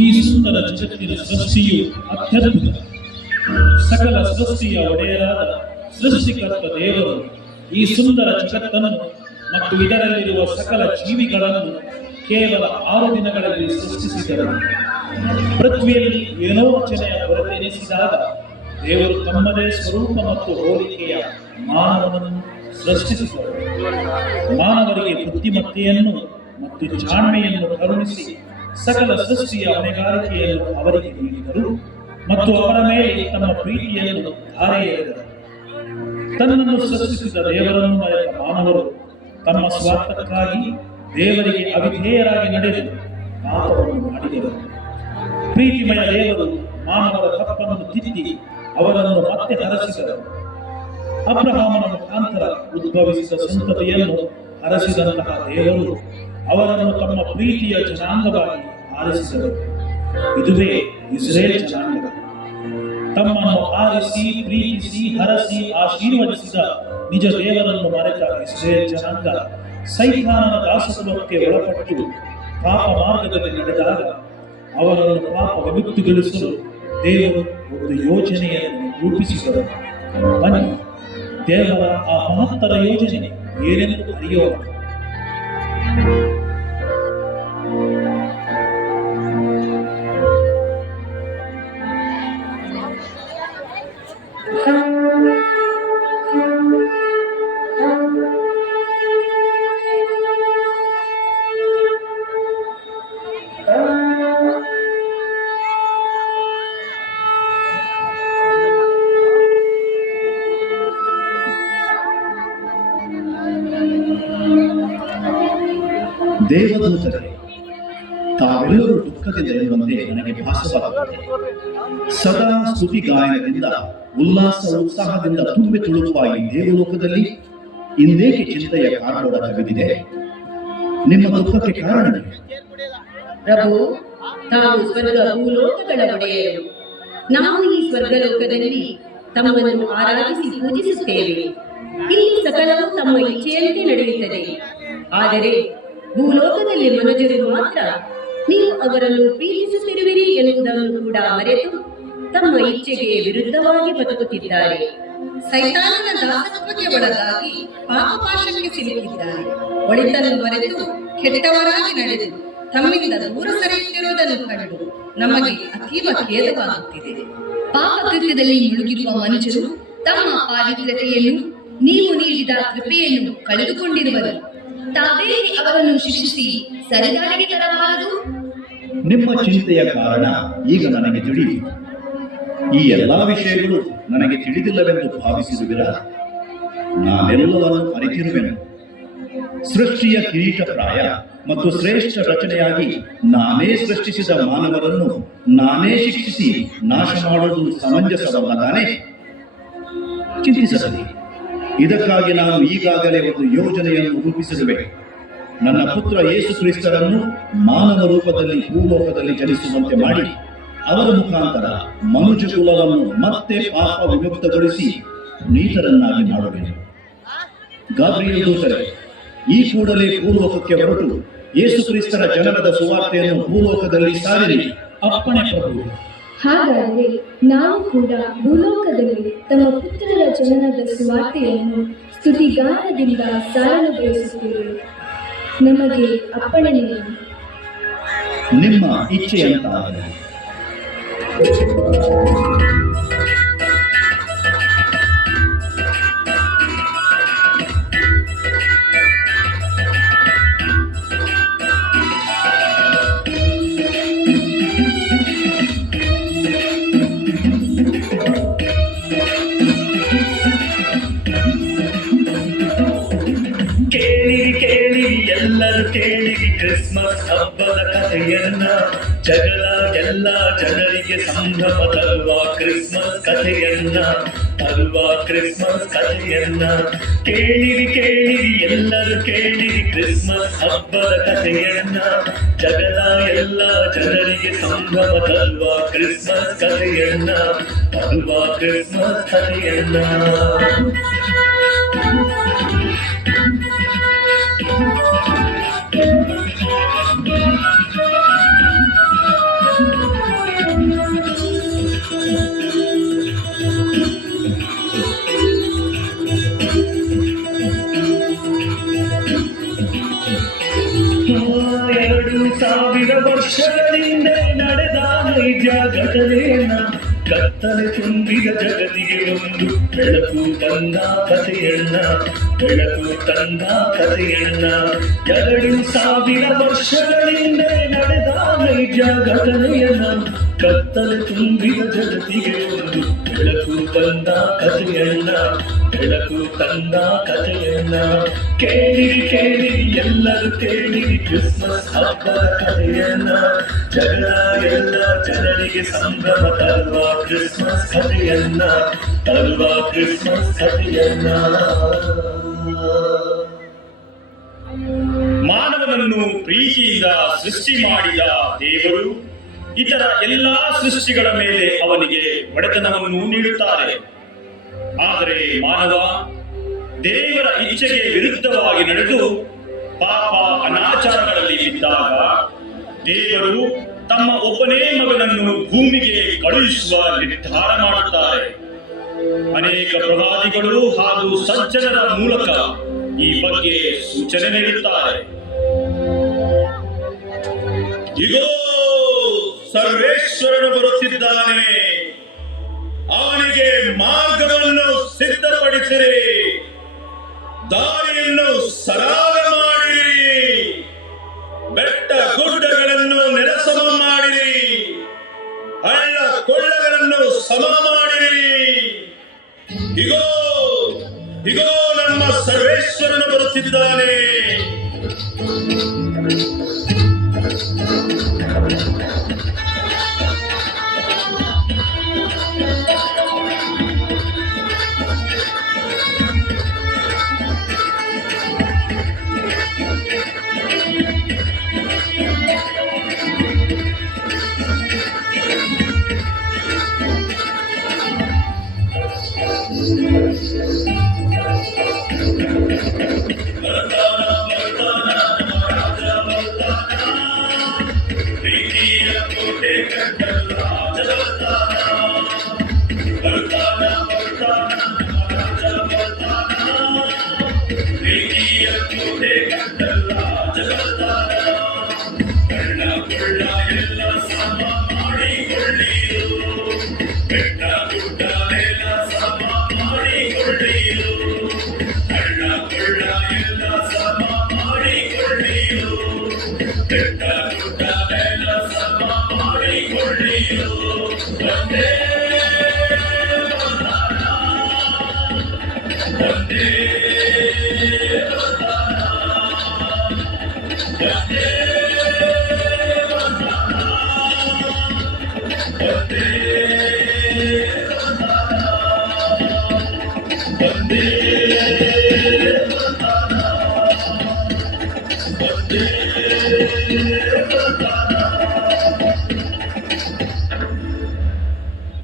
ಈ ಸುಂದರ ಜಗತ್ತಿನ ಸೃಷ್ಟಿಯು ಅತ್ಯದ್ಭುತ. ಸಕಲ ಸೃಷ್ಟಿಯ ಒಡೆಯರಾದ ಸೃಷ್ಟಿಕರ್ತ ದೇವರು ಈ ಸುಂದರ ಜಗತ್ತನ್ನು ಮತ್ತು ಇದರಲ್ಲಿರುವ ಸಕಲ ಜೀವಿಗಳನ್ನು ಕೇವಲ 6 ದಿನಗಳಲ್ಲಿ ಸೃಷ್ಟಿಸಿದರು. ಪೃಥ್ವಿಯಲ್ಲಿ ಏನೋ ರಚನೆಯ ಕೊರತೆನಿಸಿದಾಗ ದೇವರು ತಮ್ಮದೇ ಸ್ವರೂಪ ಮತ್ತು ಹೋಲಿಕೆಯ ಮಾನವನನ್ನು ಸೃಷ್ಟಿಸಿದರು. ಮಾನವರಿಗೆ ಬುದ್ಧಿಮತ್ತೆಯನ್ನು ಮತ್ತು ಜಾಣ್ಮೆಯನ್ನು ಕರುಣಿಸಿ ಸಕಲ ಸೃಷ್ಟಿಯ ಹೊಣೆಗಾರಿಕೆಯನ್ನು ಅವರಿಗೆ ನೀಡಿದರು ಮತ್ತು ಅವರ ಮೇಲೆ ತಮ್ಮ ಪ್ರೀತಿಯನ್ನು ಧಾರೆ ಎರೆದರು. ತನ್ನನ್ನು ಸೃಷ್ಟಿಸಿದ ದೇವರನ್ನು ಮರೆತ ಮಾನವರು ತಮ್ಮ ಸ್ವಾರ್ಥಕ್ಕಾಗಿ ದೇವರಿಗೆ ಅವಿಧೇಯರಾಗಿ ನಡೆದು ಪಾಪವನ್ನು ಮಾಡಿದರು. ಪ್ರೀತಿಮಯ ದೇವರು ಮಾನವರ ತಪ್ಪನ್ನು ತಿದ್ದಿ ಅವರನ್ನು ಮತ್ತೆ ಹರಸಿದರು. ಅಬ್ರಹಾಮನ ಮುಖಾಂತರ ಉದ್ಭವಿಸಿದ ಸಂತತಿಯನ್ನು ಹರಸಿದಂತಹ ದೇವರು ಅವರನ್ನು ತಮ್ಮ ಪ್ರೀತಿಯ ಜನಾಂಗವಾಗಿ ಆರಿಸಿದರು. ಇದುವೇ ಇಸ್ರೇಲ್ ಜನಾಂಗ. ತಮ್ಮನ್ನು ಆರಿಸಿ, ಪ್ರೀತಿಸಿ, ಹರಸಿ, ಆಶೀರ್ವದಿಸಿದ ನಿಜ ದೇವರನ್ನು ಮರೆತ ಇಸ್ರೇಲ್ ಜನಾಂಗ ಸೈತಾನನ ದಾಸತ್ವಕ್ಕೆ ಒಳಪಟ್ಟು ಪಾಪ ಮಾರ್ಗದಲ್ಲಿ ನಡೆದಾಗ ಅವರನ್ನು ಪಾಪ ವಿಮುಕ್ತಿಗೊಳಿಸಲು ದೇವರು ಒಂದು ಯೋಜನೆಯನ್ನು ರೂಪಿಸಿದರು. ಬನ್ನಿ, ದೇವರ ಆ ಮಹತ್ತರ ಯೋಜನೆ ಏನೆಂದು ಅರಿಯೋಣ. ದೇವದೂತರೇ, ತಾವೆಲ್ಲರೂ ದುಃಖದಿಂದ ಇರುವಂತೆ ನನಗೆ ಭಾಸವಾಗುತ್ತದೆ. ಸದಾ ಸ್ತುತಿ ಗಾಯನದಿಂದ ಉಲ್ಲಾಸ ಉತ್ಸಾಹದಿಂದ ತುಂಬಿ ತುಳುಕುವ ಈ ದೇವಲೋಕದಲ್ಲಿ ಇಂದೇಕೆ ಚಿಂತೆಯ ಕಾರಣೋಡ ಕವಿದಿದೆ? ನಿಮ್ಮ ದುಃಖಕ್ಕೆ ಕಾರಣವಿದೆ. ಪ್ರಭು, ತಾವು ಸ್ವರ್ಗ ಭೂಲೋಕಗಳ ಒಡೆಯರು. ನಾವು ಈ ಸ್ವರ್ಗಲೋಕದಲ್ಲಿ ತಮ್ಮನ್ನು ಆರಾಧಿಸಿ ಪೂಜಿಸುತ್ತೇವೆ. ಇಲ್ಲಿ ಸಕಲವು ತಮ್ಮ ಇಚ್ಛೆಯಂತೆ ನಡೆಯುತ್ತದೆ. ಆದರೆ ಭೂಲೋಕದಲ್ಲಿ ಮನುಜರು ಮಾತ್ರ ನೀವು ಅವರನ್ನು ಪ್ರೀತಿಸುತ್ತಿರುವಿರಿ ಎನ್ನುವುದನ್ನು ಕೂಡ ಮರೆತು ತಮ್ಮ ಇಚ್ಛೆಗೆ ವಿರುದ್ಧವಾಗಿ ಬದುಕುತ್ತಿದ್ದಾರೆ. ಸೈತಾನನ ದಾಸತ್ವಕ್ಕೆ ಒಳಗಾಗಿ ಪಾಪಪಾಶಕ್ಕೆ ಸಿಲುಕಿದ್ದಾರೆ. ಒಳಿತನ್ನು ಮರೆತು ಕೆಟ್ಟವರಾಗಿ ನಡೆದು ತಮ್ಮಿಂದ ದೂರ ಸರಿಯುತ್ತಿರುವುದನ್ನು ಕಂಡು ನಮಗೆ ಅತೀವ ಖೇದವಾಗುತ್ತಿದೆ. ಪಾಪಕೃತ್ಯದಲ್ಲಿ ಮುಳುಗಿರುವ ಮನುಷ್ಯರು ತಮ್ಮ ಪಾವಿತ್ರತೆಯನ್ನು, ನೀವು ನೀಡಿದ ಕೃಪೆಯನ್ನು ಕಳೆದುಕೊಂಡಿರುವರು. ತಾವೇ ಅವರನ್ನು ಶಿಕ್ಷಿಸಿ ಸರಿದಾರಿಗೆ ತರಬಾರದು. ನಿಮ್ಮ ಚಿಂತೆಯ ಕಾರಣ ಈಗ ನನಗೆ ತಿಳಿಯಿತು. ಈ ಎಲ್ಲಾ ವಿಷಯಗಳು ನನಗೆ ತಿಳಿದಿಲ್ಲವೆಂದು ಭಾವಿಸಿರುವಿರಾ? ನಾನೆಲ್ಲವನ್ನು ಅರಿತಿರುವೆನು. ಸೃಷ್ಟಿಯ ಕಿರೀಟ ಪ್ರಾಯ ಮತ್ತು ಶ್ರೇಷ್ಠ ರಚನೆಯಾಗಿ ನಾನೇ ಸೃಷ್ಟಿಸಿದ ಮಾನವರನ್ನು ನಾನೇ ಶಿಕ್ಷಿಸಿ ನಾಶ ಮಾಡುವುದು ಸಮಂಜಸವಲ್ಲ ತಾನೇ? ಚಿಂತಿಸಲಿ. ಇದಕ್ಕಾಗಿ ನಾನು ಈಗಾಗಲೇ ಒಂದು ಯೋಜನೆಯನ್ನು ರೂಪಿಸಿರುವೆ. ನನ್ನ ಪುತ್ರ ಯೇಸು ಕ್ರಿಸ್ತರನ್ನು ಮಾನವ ರೂಪದಲ್ಲಿ ಭೂಲೋಕದಲ್ಲಿ ಜನಿಸುವಂತೆ ಮಾಡಿ ಅವರ ಮುಖಾಂತರ ಮನುಷ್ಯ ಕುಲವನ್ನು ಮತ್ತೆ ಪಾಪ ವಿಮುಕ್ತಗೊಳಿಸಿ ನೀತರನ್ನಾಗಿ ಮಾಡುವೆನು. ಗಾಬ್ರಿಯೇಲ್ ದೂತರೇ, ಈ ಕೂಡಲೇ ಭೂಲೋಕಕ್ಕೆ ಹೊರಟು ಯೇಸು ಕ್ರಿಸ್ತರ ಜನನದ ಸುವಾರ್ತೆಯನ್ನು ಭೂಲೋಕದಲ್ಲಿ ಸಾರಿರಿ. ಅಪ್ಪಣೆ ಪ್ರಭು. ಹಾಗಾದರೆ ನಾವು ಕೂಡ ಭೂಲೋಕದಲ್ಲಿ ತಮ್ಮ ಪುತ್ರರ ಜನನದ ಸುವಾರ್ತೆಯನ್ನು ಸ್ತುತಿಗಾನದಿಂದ ಸಾರಲು ಬಯಸುತ್ತೇವೆ. ನಮಗೆ ಅಪ್ಪಣೆ ನೀಡಿ. ನಿಮ್ಮ ಇಚ್ಛೆಯಂತಾಗಲಿ. ಕ್ರಿಸ್ಮಸ್ ಹಬ್ಬದ ಕಥೆಯನ್ನ, ಜಗಳ ಎಲ್ಲ ಜನರಿಗೆ ಸಂಭ್ರಮ ತರುವ ಕ್ರಿಸ್ಮಸ್ ಕಥೆಯನ್ನ, ತರುವ ಕ್ರಿಸ್ಮಸ್ ಕಥೆಯನ್ನ. ಕೇಳಿರಿ ಕೇಳಿರಿ ಎಲ್ಲರೂ ಕೇಳಿರಿ ಕ್ರಿಸ್ಮಸ್ ಹಬ್ಬದ ಕಥೆಯನ್ನ, ಜಗಳ ಎಲ್ಲ ಜನರಿಗೆ ಸಂಭ್ರಮ ತರುವ ಕ್ರಿಸ್ಮಸ್ ಕಥೆಯನ್ನ, ತರುವ ಕ್ರಿಸ್ಮಸ್ ಕಥೆಯನ್ನ. ಎರಡು ಸಾವಿರ ವರ್ಷಗಳಿಂದ ನಡೆದ ನೈಜ ಘಟನೆಯನ್ನ, ಕತ್ತಲೆ ತುಂಬಿದ ಜಗತ್ತಿಗೆ ಒಂದು ಬೆಳಕು ತಂದ ಕಥೆಯನ್ನ, ಬೆಳಕು ತಂದ ಕಥೆಯನ್ನ. 2000 ವರ್ಷಗಳಿಂದ ನಡೆದ ನೈಜ ಘಟನೆಯನ್ನ, ಕತ್ತಲೆ ತುಂಬಿದ ಜಗತ್ತಿಗೆ ಒಂದು ಬೆಳಕು ತಂದ ಕಥೆಯನ್ನ, ಬೆಳಕು ತಂದ ಕಥೆಯನ್ನ. ಕೇಳಿರಿ ಕೇಳಿರಿ ಎಲ್ಲರೂ ಕೇಳಿರಿ ಕ್ರಿಸ್ಮಸ್ ಹಬ್ಬದ ಕಥೆಯನ್ನ, ಜಗಳ ಎಲ್ಲ ಜನರಿಗೆ ಸಂಭ್ರಮ ತರುವ ಕ್ರಿಸ್ಮಸ್ ಕಥೆಯನ್ನ, ತರುವ ಕ್ರಿಸ್ಮಸ್ ಕಥೆಯನ್ನ. ಮಾನವನನ್ನು ಪ್ರೀತಿಯಿಂದ ಸೃಷ್ಟಿ ಮಾಡಿದ ದೇವರು ಇತರ ಎಲ್ಲಾ ಸೃಷ್ಟಿಗಳ ಮೇಲೆ ಅವನಿಗೆ ಒಡೆತನವನ್ನು ನೀಡುತ್ತಾರೆ. ಆದರೆ ಮಾನವ ದೇವರ ಇಚ್ಛೆಗೆ ವಿರುದ್ಧವಾಗಿ ನಡೆದು ಪಾಪ ಅನಾಚಾರಗಳಲ್ಲಿ ಬಿದ್ದಾಗ ದೇವರು ತಮ್ಮ ಒಬ್ಬನೇ ಮಗನನ್ನು ಭೂಮಿಗೆ ಕಳುಹಿಸುವ ನಿರ್ಧಾರ ಮಾಡುತ್ತಾರೆ. ಅನೇಕ ಪ್ರವಾದಿಗಳು ಹಾಗೂ ಸಜ್ಜನರ ಮೂಲಕ ಈ ಬಗ್ಗೆ ಸೂಚನೆ ನೀಡುತ್ತಾರೆ. ಇಗೋ ಸರ್ವೇಶ್ವರನು ಬರುತ್ತಿದ್ದಾನೆ, ಅವನಿಗೆ ಮಾರ್ಗವನ್ನು ಸಿದ್ಧಪಡಿಸಿರಿ, ದಾರಿಯನ್ನು ಸರಾಗ ಮಾಡಿರಿ, ಬೆಟ್ಟ ಗುಡ್ಡಗಳನ್ನು ನೆಲಸಮ ಮಾಡಿರಿ, ಹಳ್ಳ ಕೊಳ್ಳಗಳನ್ನು ಸಮ ಮಾಡಿರಿ. ಇಗೋ ಇಗೋ ನಮ್ಮ ಸರ್ವೇಶ್ವರನು ಬರುತ್ತಿದ್ದಾನೆ.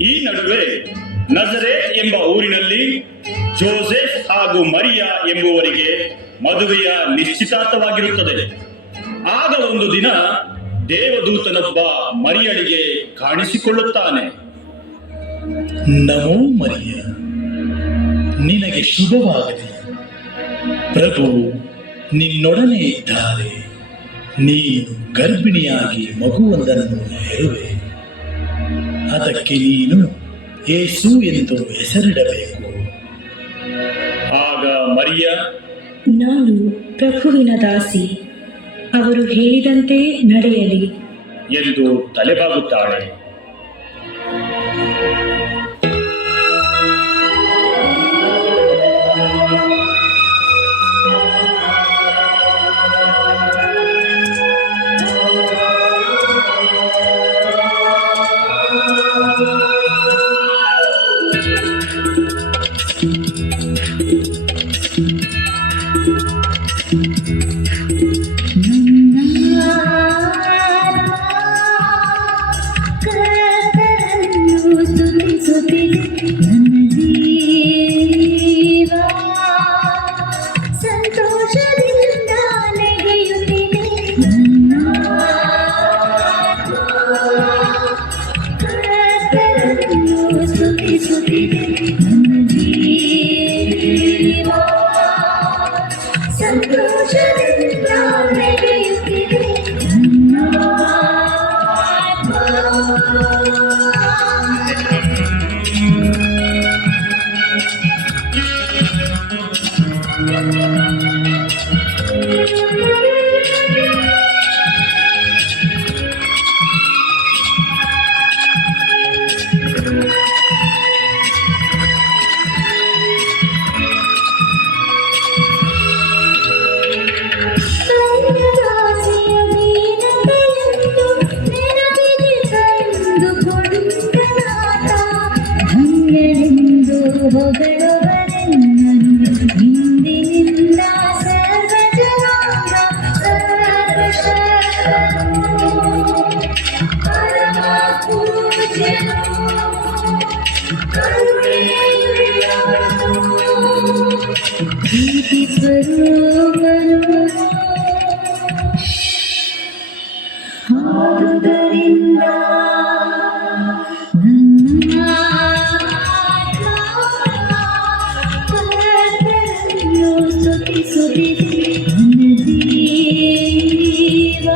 ಈ ನಡುವೆ ನಜರೇತ್ ಎಂಬ ಊರಿನಲ್ಲಿ ಜೋಸೆಫ್ ಹಾಗೂ ಮರಿಯಾ ಎಂಬುವರಿಗೆ ಮದುವೆಯ ನಿಶ್ಚಿತಾರ್ಥವಾಗಿರುತ್ತದೆ. ಆಗ ಒಂದು ದಿನ ದೇವದೂತನೊಬ್ಬ ಮರಿಯಳಿಗೆ ಕಾಣಿಸಿಕೊಳ್ಳುತ್ತಾನೆ. ನಮೋ ಮರಿಯ, ನಿನಗೆ ಶುಭವಾಗಲಿ, ಪ್ರಭು ನಿನ್ನೊಡನೆ ಇದ್ದಾರೆ, ನೀನು ಗರ್ಭಿಣಿಯಾಗಿ ಮಗುವೊಂದನ್ನು ಹೆರುವೆ, ಅದಕ್ಕೆ ನೀನು ಯೇಸು ಎಂದು ಹೆಸರಿಡಬೇಕು. ಆಗ ಮರಿಯ, ನಾನು ಪ್ರಭುವಿನ ದಾಸಿ, ಅವರು ಹೇಳಿದಂತೆ ನಡೆಯಲಿ ಎಂದು ತಲೆಬಾಗುತ್ತಾಳೆ. ಪ್ರೀತಿ ಸ್ವರೂಪನು ಆದುದರಿಂದ ನನ್ನ ಕರ್ತನನ್ನು ಸ್ತುತಿಸುತ್ತಿದೆ. ನನ್ನ ಜೀವ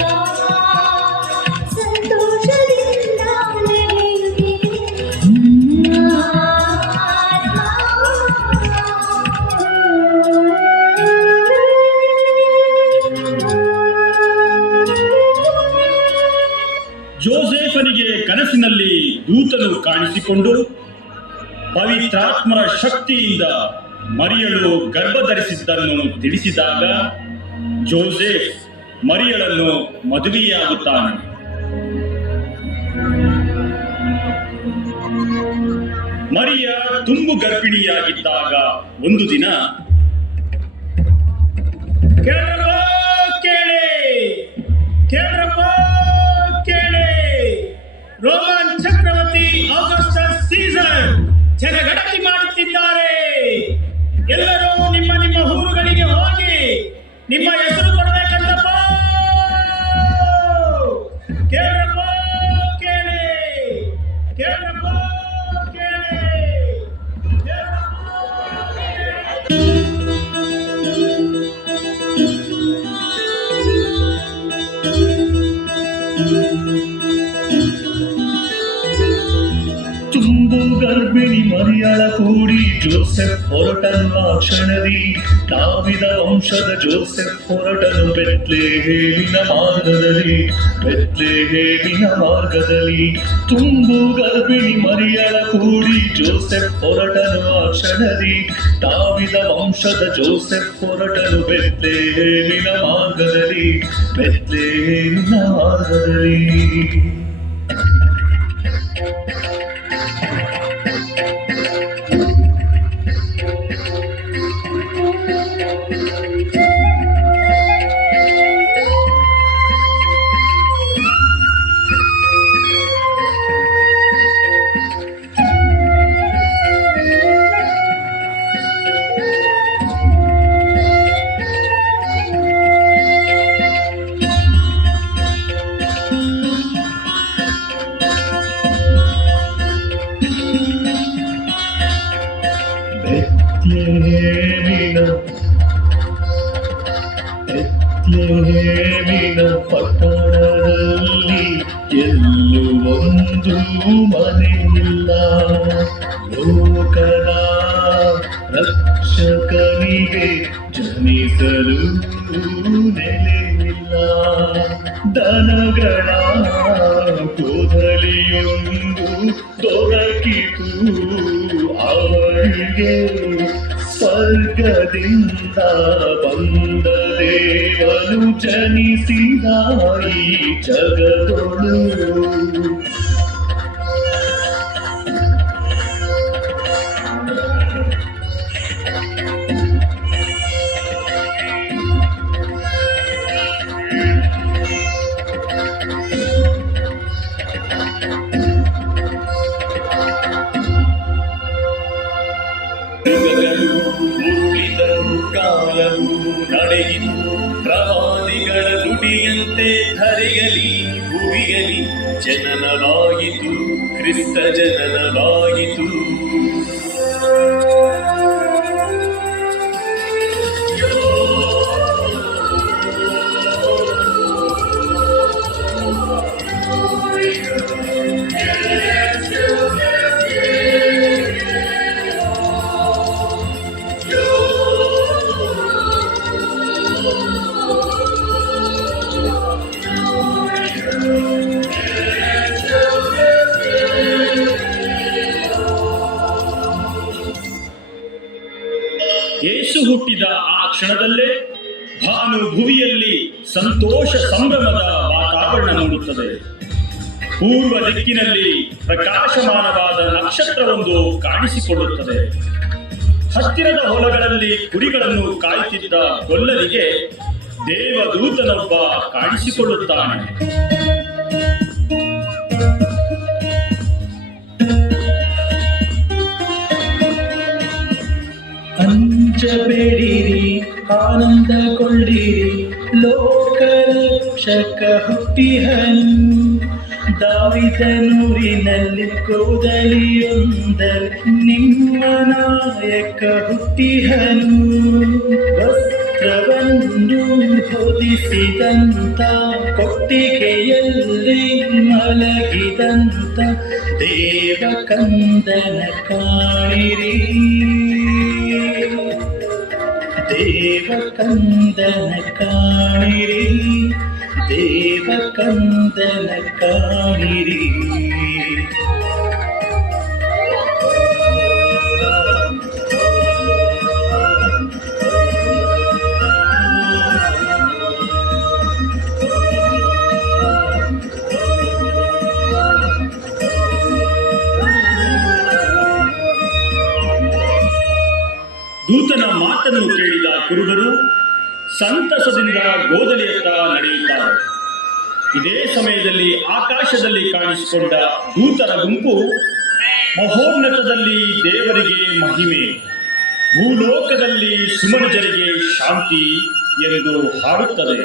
ಸಂತೋಷದಿಂದ ನೆಲೆಯುತ್ತಿದೆ. ನನ್ನ ಜೋಸೆಫನಿಗೆ ಕನಸಿನಲ್ಲಿ ದೂತನು ಕಾಣಿಸಿಕೊಂಡು ಪವಿತ್ರಾತ್ಮರ ಶಕ್ತಿಯಿಂದ ಮರಿಯಳು ಗರ್ಭಧರಿಸಿದ್ದನ್ನು ತಿಳಿಸಿದಾಗ ಜೋಸೆಫ್ ಮರಿಯಳನ್ನು ಮದುವೆಯಾಗುತ್ತಾನೆ. ಮರಿಯ ತುಂಬು ಗರ್ಭಿಣಿಯಾಗಿದ್ದಾಗ ಒಂದು ದಿನ ರೋಮನ್ ಚಕ್ರವರ್ತಿ ಆಗಸ್ಟಸ್ ಸೀಸರ್ ಜನಗಣತಿ ಮಾಡುತ್ತಿದ್ದಾರೆ. ಎಲ್ಲರೂ ನಿಮ್ಮ ನಿಮ್ಮ ಊರುಗಳಿಗೆ ಹೋಗಿ ನಿಮ್ಮ ಹೆಸರು ಕೊಡಬೇಕಂತಪ್ಪ. ಕೇಳ್ರಪ್ಪ ಕೇಳಿ, ಕೇಳ್ರಪ್ಪ ಕೇಳಿ, ತುಂಬು ಗರ್ಭಿಣಿ ಮರಿಯಳ ಕೂಡಿ ಜೋಸೆಫ್ ಹೊರಟನು ಆ ಕ್ಷಣದಿ. ದಾವಿದ ವಂಶದ ಜೋಸೆಫ್ ಹೊರಟನು ಬೆತ್ಲೆಹೇಮಿನ ಮಾರ್ಗದಲ್ಲಿ, ಬೆತ್ಲೆಹೇಮಿನ ಮಾರ್ಗದಲ್ಲಿ. ತುಂಬು ಗರ್ಭಿಣಿ ಮರಿಯಳ ಕೂಡಿ ಜೋಸೆಫ್ ಹೊರಟನು ಆ ಕ್ಷಣದಿ. ದಾವಿದ ವಂಶದ ಜೋಸೆಫ್ ಹೊರಟನು ಬೆತ್ಲೆಹೇಮಿನ ಮಾರ್ಗದಲ್ಲಿ, ಬೆತ್ಲೆಹೇಮಿನ ಮಾರ್ಗದಲ್ಲಿ. ಬೆತ್ಲೆಹೇಮಿನ ಪಟ್ಟಣದಲ್ಲಿ ಎಲ್ಲೂ ಒಂದು ಮನೆಯಿಲ್ಲ. ಲೋಕದ ರಕ್ಷಕನಿಗೆ ಜನಿಸಲು ನೆಲೆಯಿಲ್ಲ. ದನಗಳ ಕೂದಲಿಯೊಂದು ದೊರಕಿತು ಅವರಿಗೆ. ಸ್ವರ್ಗದಿಂದ ಬಂದ ದೇವನು ಜನಿಸಿದ ಈ ಜಗದೊಳು. ಕಾಲವು ನಡೆಯಿತು ಪ್ರವಾದಿಗಳ ನುಡಿಯಂತೆ ಧರೆಯಲಿ ಭುವಿಯಲಿ ಜನನವಾಯಿತು ಕ್ರಿಸ್ತ ಜನನವಾಯಿತು. ಯೇಸು ಹುಟ್ಟಿದ ಆ ಕ್ಷಣದಲ್ಲೇ ಭಾನು ಭುವಿಯಲ್ಲಿ ಸಂತೋಷ ಸಂಭ್ರಮದ ವಾತಾವರಣ ಮೂಡುತ್ತದೆ. ಪೂರ್ವ ದಿಕ್ಕಿನಲ್ಲಿ ಪ್ರಕಾಶಮಾನವಾದ ನಕ್ಷತ್ರವೊಂದು ಕಾಣಿಸಿಕೊಳ್ಳುತ್ತದೆ. ಹತ್ತಿರದ ಹೊಲಗಳಲ್ಲಿ ಕುರಿಗಳನ್ನು ಕಾಯುತ್ತಿದ್ದ ಗೊಲ್ಲರಿಗೆ ದೇವದೂತನೊಬ್ಬ ಕಾಣಿಸಿಕೊಳ್ಳುತ್ತಾನೆ. ಅಂಜಬೇಡಿರಿ ಆನಂದಗೊಳ್ಳಿರಿ ಲೋಕರಕ್ಷಕ ಹುಟ್ಟಿಹನು ದಾವಿದನೂರಿನಲ್ಲಿ ಕೋದಲಿಯೊಂದಲ್ಲಿ ನಿಮ್ಮ ನಾಯಕ ಹುಟ್ಟಿಹನು ವಸ್ತ್ರವನ್ನು ಹೊದಿಸಿದಂತ ಕೊಟ್ಟಿಗೆಯಲ್ಲಿ ಮಲಗಿದಂತ ದೇವಕಂದನ ಕಾಣಿರಿ ದೇವಕಂದನ ಕಾಣಿರಿ ದೇವಕಂದನ ಕಾಣಿರಿ ದೂತನ ಮಾತನ್ನು ಕೇಳಿದ ಕುರುಬರು ಸಂತಸದಿಂದ ಗೋದಲಿಯತ್ತ ನಡೆಯುತ್ತಾರೆ. ಇದೇ ಸಮಯದಲ್ಲಿ ಆಕಾಶದಲ್ಲಿ ಕಾಣಿಸಿಕೊಂಡ ದೂತರ ಗುಂಪು ಮಹೋನ್ನತದಲ್ಲಿ ದೇವರಿಗೆ ಮಹಿಮೆ, ಭೂಲೋಕದಲ್ಲಿ ಸುಮನುಜರಿಗೆ ಶಾಂತಿ ಎಂದು ಹಾಡುತ್ತದೆ.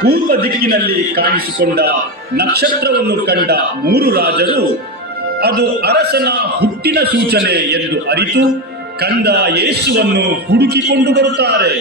ಪೂರ್ವ ದಿಕ್ಕಿನಲ್ಲಿ ಕಾಣಿಸಿಕೊಂಡ ನಕ್ಷತ್ರವನ್ನು ಕಂಡ ಮೂರು ರಾಜರು ಅದು ಅರಸನ ಹುಟ್ಟಿನ ಸೂಚನೆ ಎಂದು ಅರಿತು ಕಂದ ಯೇಸುವನ್ನು ಹುಡುಕಿಕೊಂಡು ಬರುತ್ತಾರೆ.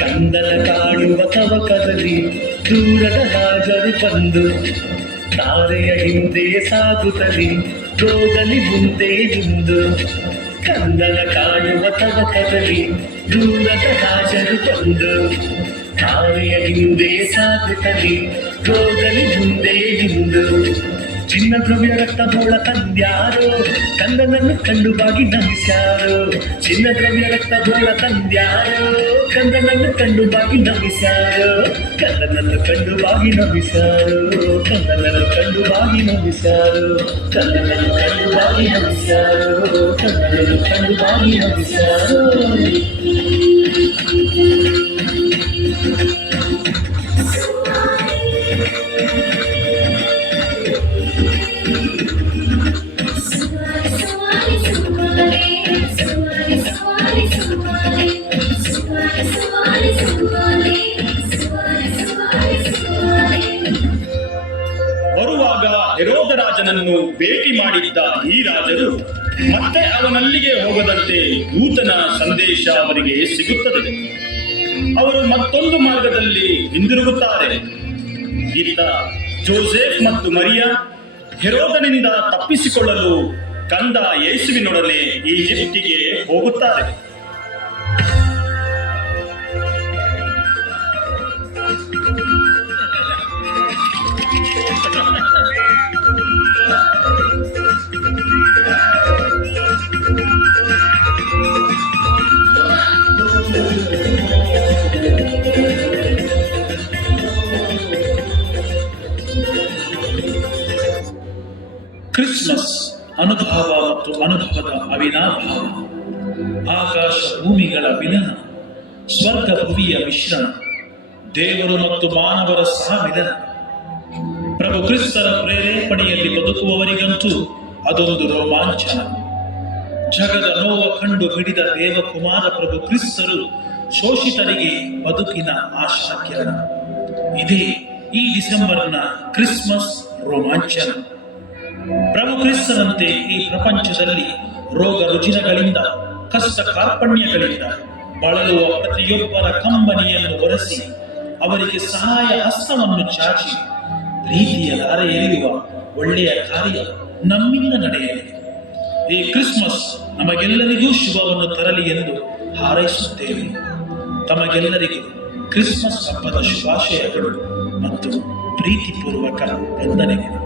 ಕಂದನ ಕಾಣುವ ತವಕದಲ್ಲಿ ದೂರದ ರಾಜರು ಬಂದು ತಾರೆಯ ಹಿಂದೆ ಸಾಗುತ್ತಲಿ ರೋಗಲಿ ಮುಂದೆ ನಿಂದು ಕಂದನ ಕಾಣುವ ತವಕದಲ್ಲಿ ದೂರದ ರಾಜರು ಬಂದು ತಾರೆಯ ಹಿಂದೆ ಸಾಗುತ್ತಲಿ ರೋಗಲಿ ಮುಂದೆ ನಿಂದು ಚಿನ್ನ ದ್ರವ್ಯ ರಕ್ತ ಬೋಳ ತಂದ್ಯಾರೋ ಕಂದನನ್ನು ಕಂಡು ಬಾಗಿ ನಮಿಸ್ಯಾರೋ ಚಿನ್ನ ದ್ರವ್ಯ ರಕ್ತ ಬೋಳ ತಂದ್ಯಾರೋ ಕಂದನನ್ನು ಕಂಡು ಬಾಗಿ ನಮಿಸ್ಯಾರೋ ಕಂದನನ್ನು ಕಂಡು ಬಾಗಿ ನಮಿಸ್ಯಾರೋ ಕಂದನನ್ನು ಕಂಡು ಬಾಗಿ ನಮಿಸ್ಯಾರೋ ಕಂದನನ್ನು ಕಂಡು ಬಾಗಿ ನಮಿಸ್ಯಾರೋ ಕಂದನನ್ನು ಕಂಡು ಬಾಗಿ ನಮಿಸ್ಯಾರೋ ಬರುವಾಗ ಹೆರೋದರಾಜನನ್ನು ಭೇಟಿ ಮಾಡಿದ್ದ ಈ ರಾಜರು ಮತ್ತೆ ಅವನಲ್ಲಿಗೆ ಹೋಗದಂತೆ ದೂತನ ಸಂದೇಶ ಅವರಿಗೆ ಸಿಗುತ್ತದೆ. ಅವರು ಮತ್ತೊಂದು ಮಾರ್ಗದಲ್ಲಿ ಹಿಂದಿರುಗುತ್ತಾರೆ. ಇತ್ತ ಜೋಸೆಫ್ ಮತ್ತು ಮರಿಯಾ ಹೆರೋದನಿಂದ ತಪ್ಪಿಸಿಕೊಳ್ಳಲು ಕಂದ ಯೇಸುವಿನೊಡನೆ ಈಜಿಪ್ಟಿಗೆ ಹೋಗುತ್ತಾರೆ. ಕ್ರಿಸ್ಮಸ್ ಅನುಭವ ಮತ್ತು ಅನುಭವದ ಅವಿನಾಭಾವ, ಆಕಾಶ ಭೂಮಿಗಳ ಮಿಲನ, ಸ್ವರ್ಗ ಭುವಿಯ ಮಿಶ್ರಣ, ದೇವರು ಮತ್ತು ಮಾನವರ ಸಹಮಿಲನ. ಪ್ರಭು ಕ್ರಿಸ್ತರ ಪ್ರೇರೇಪಣೆಯಲ್ಲಿ ಬದುಕುವವರಿಗಂತೂ ಅದೊಂದು ರೋಮಾಂಚನ. ಜಗದ ನೋವ ಕಂಡು ಹಿಡಿದ ದೇವಕುಮಾರ ಪ್ರಭು ಕ್ರಿಸ್ತರು ಶೋಷಿತರಿಗೆ ಬದುಕಿನ ಆಶಾ ಕಿರಣ. ಇದೇ ಈ ಡಿಸೆಂಬರ್ನ ಕ್ರಿಸ್ಮಸ್ ರೋಮಾಂಚನ. ಪ್ರಭು ಕ್ರಿಸ್ತರಂತೆ ಈ ಪ್ರಪಂಚದಲ್ಲಿ ರೋಗ ರುಜಿನಗಳಿಂದ, ಕಷ್ಟ ಕಾರ್ಪಣ್ಯಗಳಿಂದ ಬಳಲುವ ಪ್ರತಿಯೊಬ್ಬರ ಕಂಬನಿಯನ್ನು ಒರೆಸಿ ಅವರಿಗೆ ಸಹಾಯ ಹಸ್ತವನ್ನು ಚಾಚಿ ಪ್ರೀತಿಯ ದಾರಿ ಎಳೆಯುವ ಒಳ್ಳೆಯ ಕಾರ್ಯ ನಮ್ಮಿಂದ ನಡೆಯಲಿ. ಈ ಕ್ರಿಸ್ಮಸ್ ನಮಗೆಲ್ಲರಿಗೂ ಶುಭವನ್ನು ತರಲಿ ಎಂದು ಹಾರೈಸುತ್ತೇವೆ. ತಮಗೆಲ್ಲರಿಗೂ ಕ್ರಿಸ್ಮಸ್ ಹಬ್ಬದ ಶುಭಾಶಯಗಳು ಮತ್ತು ಪ್ರೀತಿಪೂರ್ವಕ ವಂದನೆಗಳು.